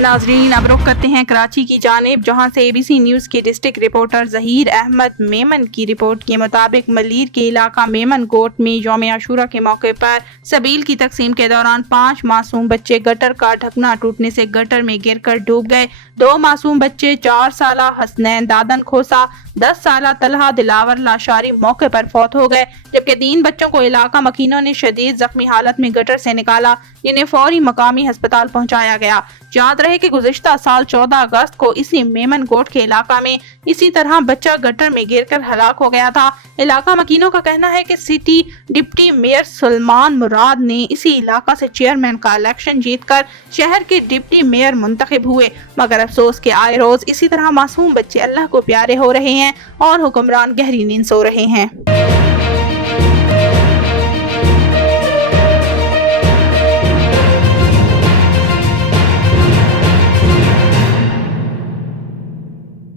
ناظرین اب رخ کرتے ہیں کراچی کی جانب، جہاں سے ABC نیوز کے ڈسٹرکٹ رپورٹر ظہیر احمد میمن کی رپورٹ کے مطابق ملیر کے علاقہ میمن گوٹ میں یوم عاشورہ کے موقع پر سبیل کی تقسیم کے دوران 5 معصوم بچے گٹر کا ڈھکنا ٹوٹنے سے گٹر میں گر کر ڈوب گئے۔ 2 معصوم بچے 4 سالہ حسنین دادن کھوسا، 10 سالہ طلحہ دلاور لاشاری موقع پر فوت ہو گئے، جبکہ 3 بچوں کو علاقہ مکینوں نے شدید زخمی حالت میں گٹر سے نکالا، جنہیں فوری مقامی ہسپتال پہنچایا گیا۔ یاد رہے کہ گزشتہ سال 14 اگست کو اسی میمن گوٹ کے علاقہ میں اسی طرح بچہ گٹر میں گر کر ہلاک ہو گیا تھا۔ علاقہ مکینوں کا کہنا ہے کہ سٹی ڈپٹی میئر سلمان مراد نے اسی علاقہ سے چیئرمین کا الیکشن جیت کر شہر کے ڈپٹی میئر منتخب ہوئے، مگر افسوس کہ آئے روز اسی طرح معصوم بچے اللہ کو پیارے ہو رہے ہیں اور حکمران گہری نیند سو رہے ہیں۔